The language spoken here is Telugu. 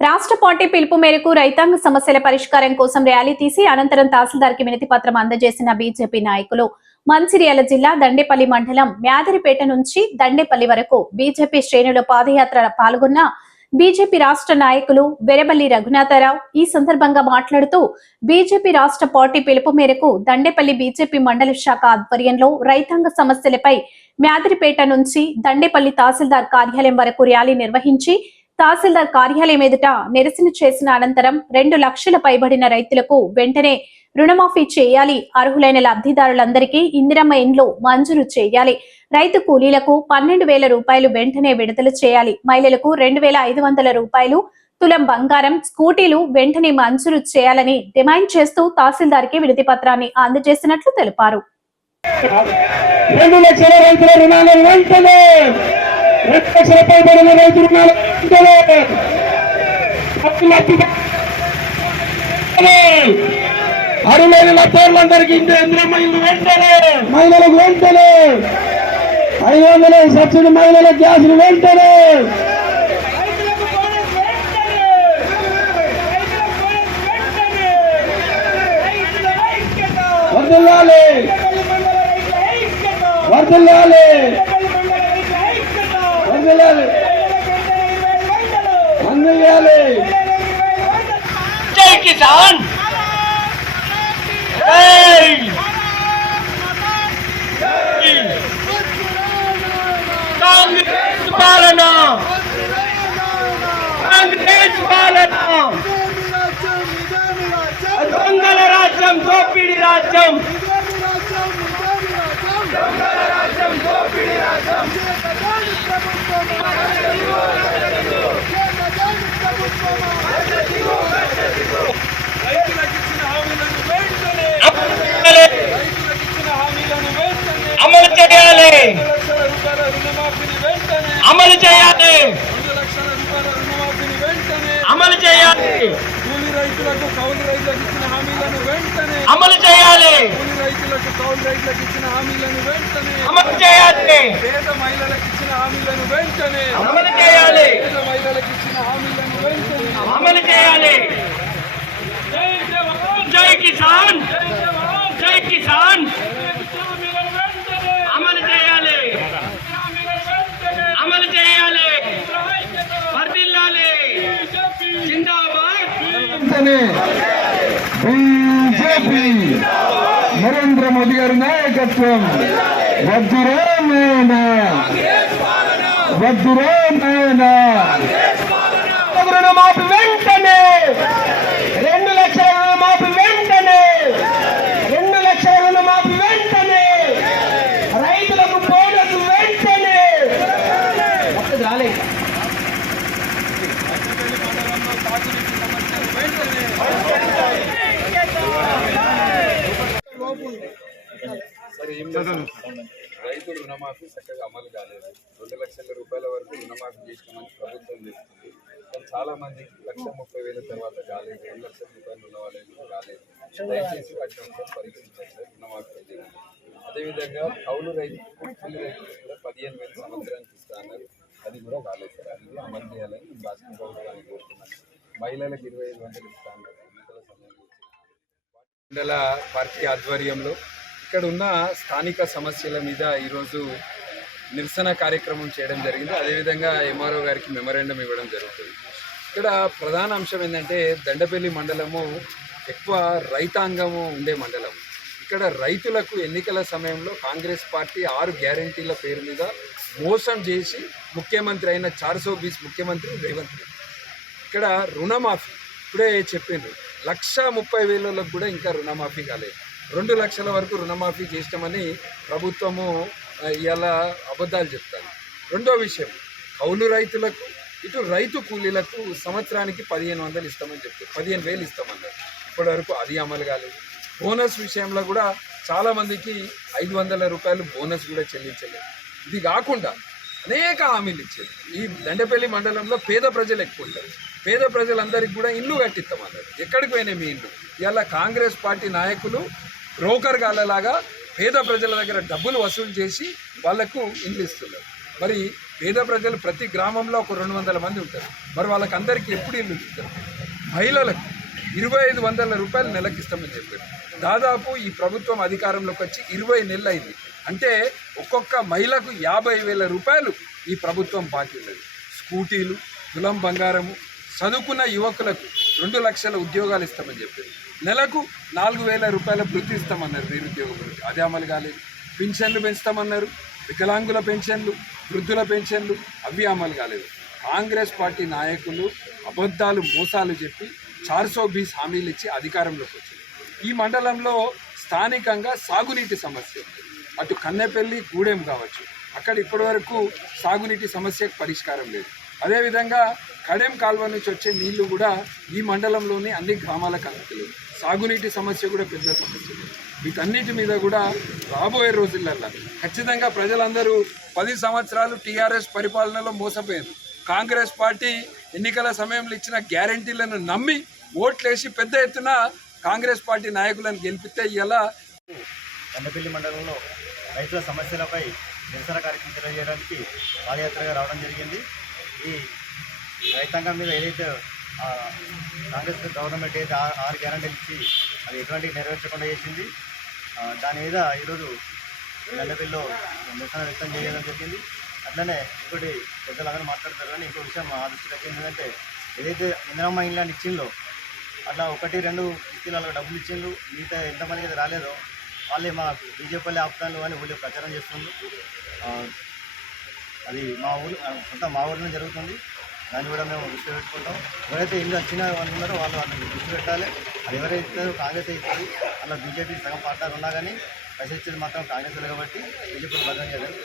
రాష్ట్ర పార్టీ పిలుపు మేరకు రైతాంగ సమస్యల పరిష్కారం కోసం ర్యాలీ తీసి అనంతరం తహసీల్దార్కి వినతి పత్రం అందజేసిన బీజేపీ నాయకులు మంచిర్యాల జిల్లా దండేపల్లి మండలం మ్యాదిరిపేట నుంచి దండేపల్లి వరకు బీజేపీ శ్రేణుల పాదయాత్ర పాల్గొన్న బీజేపీ రాష్ట్ర నాయకులు వెరబల్లి రఘునాథరావు ఈ సందర్భంగా మాట్లాడుతూ బీజేపీ రాష్ట్ర పార్టీ పిలుపు మేరకు దండేపల్లి బీజేపీ మండల శాఖ ఆధ్వర్యంలో రైతాంగ సమస్యలపై మ్యాదిరిపేట నుంచి దండేపల్లి తహసీల్దార్ కార్యాలయం వరకు ర్యాలీ నిర్వహించి తహసీల్దార్ కార్యాలయం ఎదుట నిరసన చేసిన అనంతరం రెండు లక్షల పైబడిన రైతులకు వెంటనే రుణమాఫీ చేయాలి. అర్హులైన లబ్ధిదారులందరికీ ఇందిరమ్మ ఇండ్లు మంజూరు చేయాలి. రైతు కూలీలకు పన్నెండు వేల రూపాయలు వెంటనే విడుదల చేయాలి. మహిళలకు రెండు వేల ఐదు వందల రూపాయలు తులం బంగారం స్కూటీలు వెంటనే మంజూరు చేయాలని డిమాండ్ చేస్తూ తహసీల్దార్కి వినతి పత్రాన్ని అందజేసినట్లు తెలిపారు. రెండు లక్షల రైతుల పైబడిన రైతు అరులైన లక్షలందరికీ ఇంద్రమ్మ ఇల్లు వెంటనే. మహిళలకు వెంటనే. ఐదు వందల సబ్సిడీ మహిళల గ్యాసులు వెంటనే. వర్దిల్లాలి వర్దిల్లాలి అందియాలి జై కిసాన్ జై కాంగ్రెస్ పాలన కాంగ్రెస్ పాలన దొంగల రాజ్యం దోపిడి రాజ్యం అమలు చేయాలి అమలు చేయాలి అమలు చేయాలి కూలి రైతులకు కౌలు రైతులకు ఇచ్చిన హామీలను వెంటనే అమలు చేయాలి కూలి రైతులకు కౌలు రైతులకు ఇచ్చిన హామీలను వెంటనే అమలు చేయాలి. పేద మహిళలకు ఇచ్చిన హామీలను వెంటనే అమలు చేయాలి. పేద మహిళలకు ఇచ్చిన హామీలను వెంటనే అమలు చేయాలి. జై కిసాన్. జై కిసాన్. అమలు చేయాలి. అమలు చేయాలి. వర్దిల్లాలి జిందాబాద్. వెంటనే బీజేపీ. నరేంద్ర మోదీ గారి నాయకత్వం. వద్దురా నాయనా వద్దురా నాయనా వెంటనే రెండు లక్షల రుణమాఫీ వెంటనే రెండు లక్షల రుణమాఫీ వెంటనే రైతులకు బోనస్ వెంటనే. రాలేదు రైతు రుణమాఫీ చక్కగా అమలు కాలేదు. రెండు లక్షల రూపాయల వరకు రుణమాఫీ చేసినామని ప్రభుత్వం చేస్తుంది కానీ చాలా మందికి లక్ష ముప్పై వేల తర్వాత కాలేదు. రెండు లక్షల రూపాయలు రుణ వాళ్ళకి కాలేదు? దయచేసి వాటిని ఒకసారి సార్ రుణమాఫీ చేయాలి అదేవిధంగా కౌలు రైతు కూలి రైతులు కూడా పదిహేను వేల సంవత్సరానికి ఇస్తా అన్నారు. అది కూడా కాలేదు సార్ అది కూడా అమలు చేయాలని నేను రాష్ట్ర ప్రభుత్వాన్ని కోరుతున్నాను. మహిళలకు ఇరవై ఐదు వందలు ఇస్తా అన్నారు. మండల పార్టీ ఆధ్వర్యంలో ఇక్కడ ఉన్న స్థానిక సమస్యల మీద ఈరోజు నిరసన కార్యక్రమం చేయడం జరిగింది. అదేవిధంగా ఎంఆర్ఓ గారికి మెమరాండం ఇవ్వడం జరుగుతుంది. ఇక్కడ ప్రధాన అంశం ఏంటంటే దండపల్లి మండలము ఎక్కువ రైతాంగము ఉండే మండలం. ఇక్కడ రైతులకు ఎన్నికల సమయంలో కాంగ్రెస్ పార్టీ ఆరు గ్యారంటీల పేరు మీద మోసం చేసి ముఖ్యమంత్రి అయిన చార్సో బీస్ ముఖ్యమంత్రి రేవంత్ రెడ్డి. ఇక్కడ రుణమాఫీ ఇప్పుడే చెప్పిండ్రు. లక్ష ముప్పై వేలకు కూడా ఇంకా రుణమాఫీ కాలేదు. రెండు లక్షల వరకు రుణమాఫీ చేస్తామని ప్రభుత్వము ఇలా అబద్ధాలు చెప్తాను రెండో విషయం కౌలు రైతులకు ఇటు రైతు కూలీలకు సంవత్సరానికి పదిహేను వందలు ఇస్తామని చెప్తారు పదిహేను వేలు ఇస్తామన్నారు. ఇప్పటి వరకు అది అమలు కాలేదు. బోనస్ విషయంలో కూడా చాలామందికి ఐదు వందల రూపాయలు బోనస్ కూడా చెల్లించలేదు. ఇది కాకుండా అనేక హామీలు ఇచ్చారు. ఈ దండపల్లి మండలంలో పేద ప్రజలు ఎక్కువ ఉంటారు. పేద ప్రజలందరికీ కూడా ఇల్లు కట్టిస్తామన్నారు. ఎక్కడికి పోయినాయి మీ ఇల్లు ఇలా కాంగ్రెస్ పార్టీ నాయకులు బ్రోకర్ గాళ్ళలాగా పేద ప్రజల దగ్గర డబ్బులు వసూలు చేసి వాళ్ళకు ఇల్లు ఇస్తున్నారు. మరి పేద ప్రజలు ప్రతి గ్రామంలో ఒక రెండు వందల మంది ఉంటారు. మరి వాళ్ళకందరికీ ఎప్పుడు ఇల్లు ఇస్తారు? మహిళలకు ఇరవై ఐదు వందల రూపాయలు నెలకి ఇస్తామని చెప్పారు. దాదాపు ఈ ప్రభుత్వం అధికారంలోకి వచ్చి ఇరవై నెలలు అయింది. అంటే ఒక్కొక్క మహిళకు యాభై వేల రూపాయలు ఈ ప్రభుత్వం బాకీ ఉన్నది. స్కూటీలు తులం బంగారము చదువుకున్న యువకులకు రెండు లక్షల ఉద్యోగాలు ఇస్తామని చెప్పారు. నెలకు నాలుగు వేల రూపాయల వృత్తి ఇస్తామన్నారు నిరుద్యోగ వృత్తి అదే అమలు కాలేదు. పింఛన్లు పెంచుతామన్నారు. వికలాంగుల పెన్షన్లు వృద్ధుల పెన్షన్లు అవి అమలు కాలేదు. కాంగ్రెస్ పార్టీ నాయకులు అబద్ధాలు మోసాలు చెప్పి చార్సో బీస్ హామీలు ఇచ్చి అధికారంలోకి వచ్చింది ఈ మండలంలో స్థానికంగా సాగునీటి సమస్య అటు కన్నెపల్లి గూడెం కావచ్చు. అక్కడ ఇప్పటివరకు సాగునీటి సమస్యకు పరిష్కారం లేదు. అదేవిధంగా కడెం కాల్వ నుంచి వచ్చే నీళ్ళు కూడా ఈ మండలంలోని అన్ని గ్రామాలకు అందుతలేదు సాగునీటి సమస్య కూడా పెద్ద సమస్య. వీటన్నిటి మీద కూడా రాబోయే రోజులల్లో ఖచ్చితంగా ప్రజలందరూ పది సంవత్సరాలు టీఆర్ఎస్ పరిపాలనలో మోసపోయారు. కాంగ్రెస్ పార్టీ ఎన్నికల సమయంలో ఇచ్చిన గ్యారంటీలను నమ్మి ఓట్లేసి పెద్ద ఎత్తున కాంగ్రెస్ పార్టీ నాయకులను గెలిపితే ఇలా ఎండపల్లి మండలంలో రైతుల సమస్యలపై నిరసన కార్యక్రమం తెలియజేయడానికి పాదయాత్రగా రావడం జరిగింది. ఈ రైతాంగం మీద ఏదైతే కాంగ్రెస్ గవర్నమెంట్ అయితే ఆరు గ్యారంటీలు ఇచ్చి అది ఎటువంటి నెరవేర్చకుండా చేసింది దాని మీద ఈరోజు దండపల్లిలో నిరసన వ్యక్తం చేయడం జరిగింది. అట్లనే ఇంకోటి పెద్దలందరూ మాట్లాడతారు కానీ ఇంకో విషయం మా దృష్టికి ఏంటంటే ఏదైతే ఇందిరమ్మ ఇంగ్లాండ్ ఇచ్చిందో అట్లా ఒకటి రెండు కిస్తీలలో డబ్బులు ఇచ్చిండ్రు. మిగతా ఎంతమందికి అయితే రాలేదో వాళ్ళే మా బీజేపీ ఆపుతాను అని వీళ్ళు ప్రచారం చేస్తుండ్రు. అది మా ఊరు కొంత మా ఊరిలో జరుగుతుంది. దాన్ని కూడా మేము దృష్టి పెట్టుకుంటాం. ఎవరైతే ఇల్లు వచ్చిన వాళ్ళు ఉన్నారో వాళ్ళు వాళ్ళని దృష్టి పెట్టాలి. అది ఎవరైతే ఇస్తారో కాంగ్రెస్ ఇస్తుంది అలా బీజేపీ సగం పార్టీలు ఉన్నా కానీ ప్రశ్నించేది మాత్రం కాంగ్రెస్ కాబట్టి బీజేపీ బలం చేయలేదు